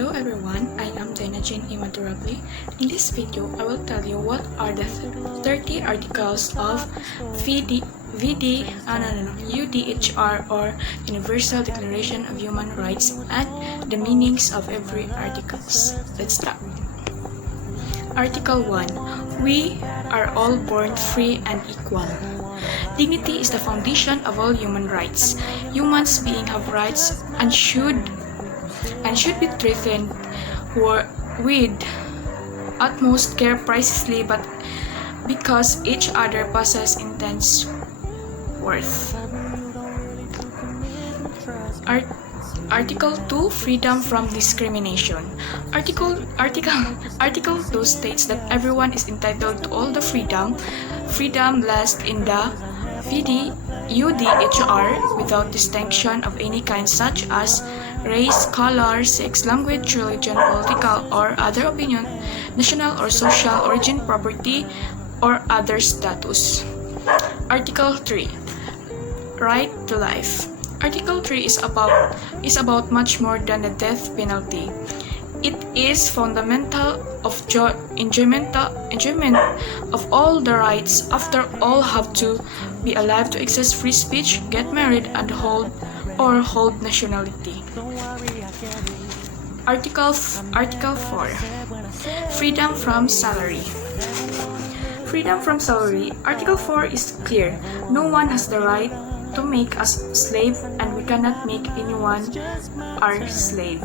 Hello everyone, I am Jaina Jane Imadurabli. In this video, I will tell you what are the 30 articles of UDHR or Universal Declaration of Human Rights and the meanings of every articles. Let's start. Article 1. We are all born free and equal. Dignity is the foundation of all human rights. Humans beings have rights and should be treated with utmost care precisely but because each other possesses intense worth. Article 2. Freedom from discrimination. Article 2 states that everyone is entitled to all the freedom blessed in the UDHR without distinction of any kind such as race, color, sex, language, religion, political or other opinion, national or social origin, property, or other status. Article 3. Right to life. Article 3 is about much more than the death penalty. It is fundamental of enjoyment of all the rights. After all, have to be alive to exercise free speech, get married, and hold nationality. Article 4. Freedom from salary. Freedom from salary. Article 4 is clear. No one has the right to make us slave, and we cannot make anyone our slave.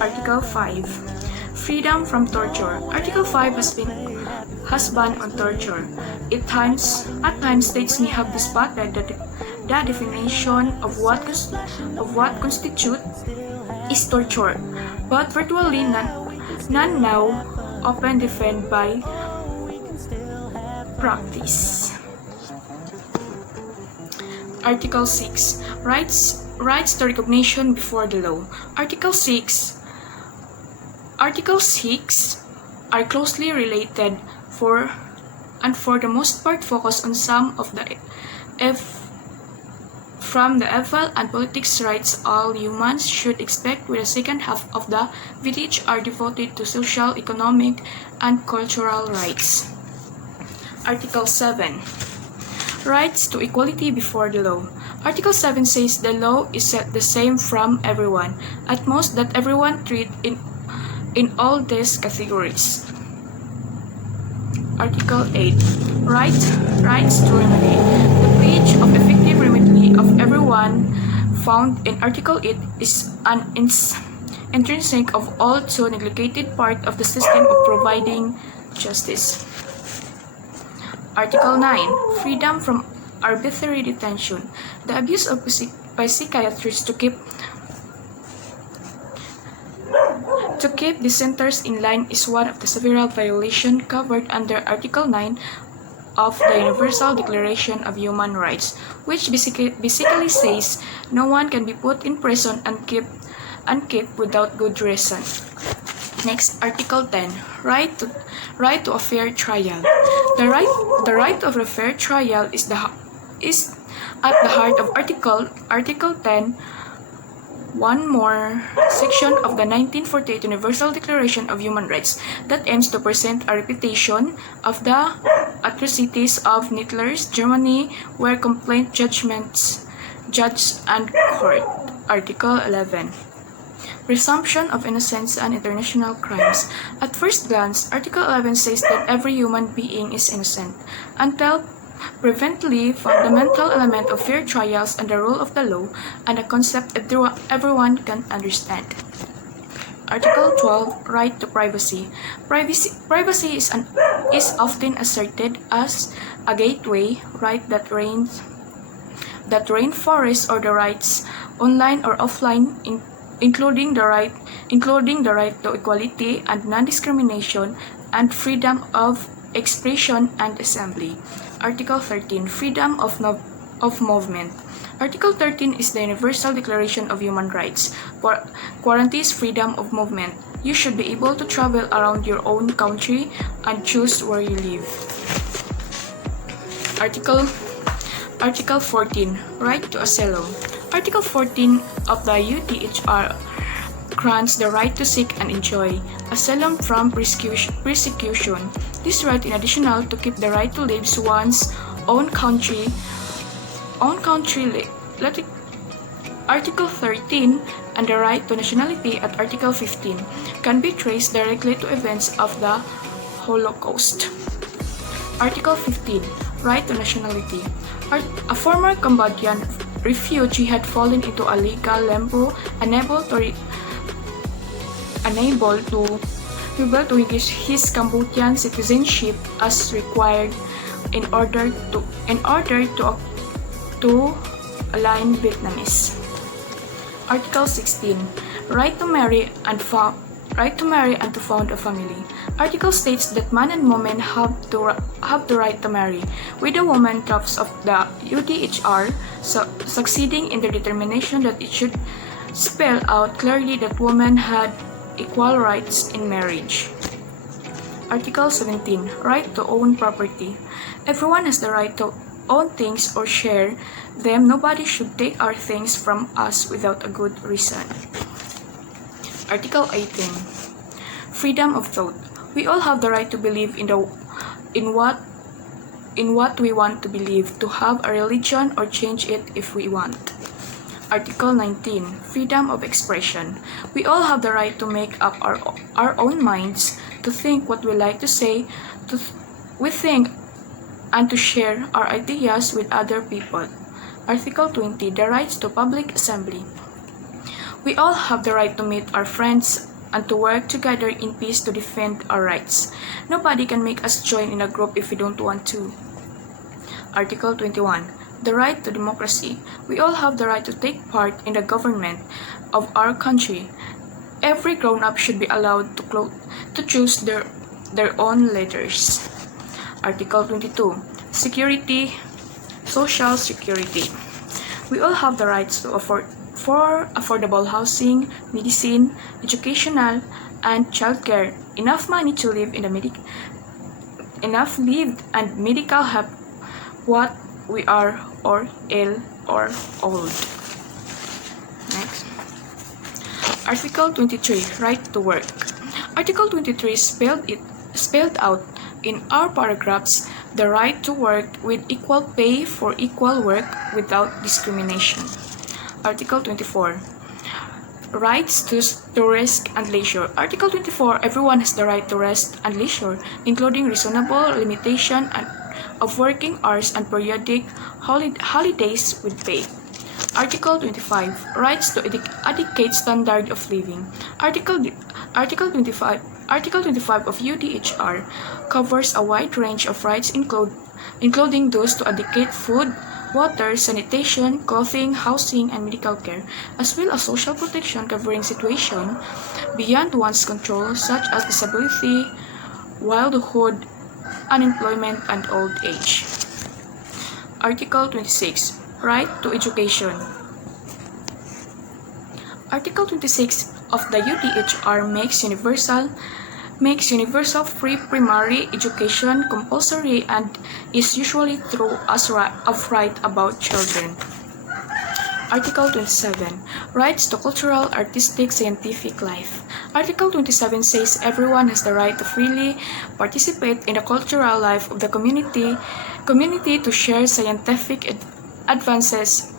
Article 5. Freedom from torture. Article 5 has ban on torture. At times, states may have disputed the definition of what constitutes is torture, but virtually none now often defined by practice. Article 6. Rights to recognition before the law. Article 6 are closely related for the most part focus on some of the from the evil and politics rights all humans should expect, with the second half of the VDH are devoted to social, economic, and cultural rights. Article 7. Rights to equality before the law. Article 7 says the law is set the same from everyone, at most that everyone treated in all these categories. Article 8. Rights to remedy. The breach of effective remedy of everyone found in Article 8 is an intrinsic of all to neglected part of the system of providing justice. Article 9. Freedom from arbitrary detention. The abuse of by psychiatrists to keep dissenters in line is one of the several violations covered under Article 9 of the Universal Declaration of Human Rights, which basically says no one can be put in prison and kept without good reason. Next, Article 10. Right to a fair trial. The right of a fair trial is at the heart of Article 10. One more section of the 1948 Universal Declaration of Human Rights that aims to present a reputation of the atrocities of Hitler's Germany, where complaint judgments judged and court. Article 11. Presumption of innocence and international crimes. At first glance, Article 11 says that every human being is innocent until preventively fundamental element of fair trials and the rule of the law, and a concept everyone can understand. Article 12. Right to privacy. Privacy is often asserted as a gateway right that rainforests or the rights online or offline, including the right to equality and non-discrimination and freedom of expression and assembly. Article 13. Freedom of movement. Article 13 is the Universal Declaration of Human Rights. Guarantees freedom of movement. You should be able to travel around your own country and choose where you live. Article 14. Right to asylum. Article 14 of the UDHR grants the right to seek and enjoy asylum from persecution. This right, in addition to keep the right to live one's own country. Article 13 and the right to nationality at Article 15 can be traced directly to events of the Holocaust. Article 15. Right to nationality. A former Cambodian refugee had fallen into a legal limbo, unable to his Cambodian citizenship as required in order to align Vietnamese. Article 16. Right to marry and to found a family. Article states that man and woman have the right to marry, with the woman drafts of the UDHR succeeding in the determination that it should spell out clearly that women had equal rights in marriage. Article 17. Right to own property. Everyone has the right to own things or share them. Nobody should take our things from us without a good reason. Article 18. Freedom of thought. We all have the right to believe in what we want to believe, to have a religion or change it if we want. Article 19. Freedom of expression. We all have the right to make up our own minds, to think what we like to say, we think, and to share our ideas with other people. Article 20. The rights to public assembly. We all have the right to meet our friends and to work together in peace to defend our rights. Nobody can make us join in a group if we don't want to. Article 21. The right to democracy. We all have the right to take part in the government of our country. Every grown-up should be allowed to choose their own leaders. Article 22. Security, social security. We all have the rights to affordable housing, medicine, educational, and childcare, enough money to live in enough lived and medical help what we are or ill or old. Next. Article 23. Right to work. Article 23 spelled out in our paragraphs the right to work with equal pay for equal work without discrimination. Article 24. Rights to rest and leisure. Article 24. Everyone has the right to rest and leisure, including reasonable limitation of working hours and periodic holidays with pay. Article 25. Rights to adequate standard of living. Article 25 of UDHR covers a wide range of rights including those to adequate food, water, sanitation, clothing, housing, and medical care, as well as social protection covering situations beyond one's control such as disability, widowhood, unemployment, and old age. Article 26. Right to education. Article 26 of the UDHR makes universal free primary education compulsory and is usually true of right about children. Article 27. Rights to cultural, artistic, scientific life. Article 27 says everyone has the right to freely participate in the cultural life of the community to share scientific advances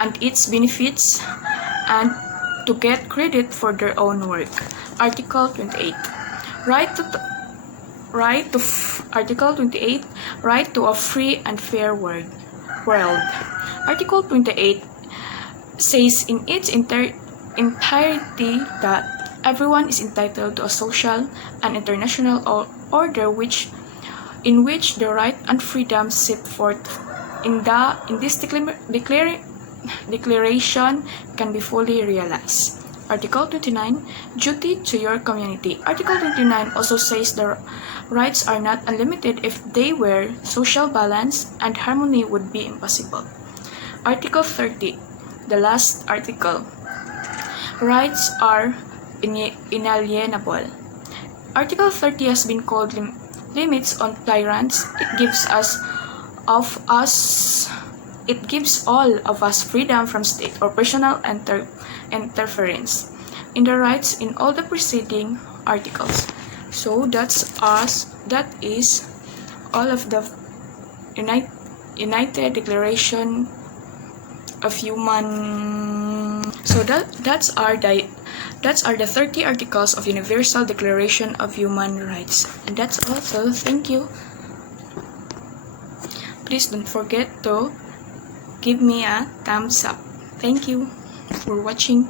and its benefits, and to get credit for their own work. Article 28. Article 28. Right to a free and fair world. Article 28 says in its entirety that everyone is entitled to a social and international order in which the right and freedom set forth in this declaration can be fully realized. Article 29. Duty to your community. Article 29 also says the rights are not unlimited. If they were, social balance and harmony would be impossible. Article 30. The last article. Rights are inalienable. Article 30 has been called limits on tyrants. It gives us It gives all of us freedom from state or personal interference in the rights in all the preceding articles. So that is all of the United Declaration of Human. So that's are the 30 articles of Universal Declaration of Human Rights. And that's all. So thank you. Please don't forget to give me a thumbs up. Thank you for watching.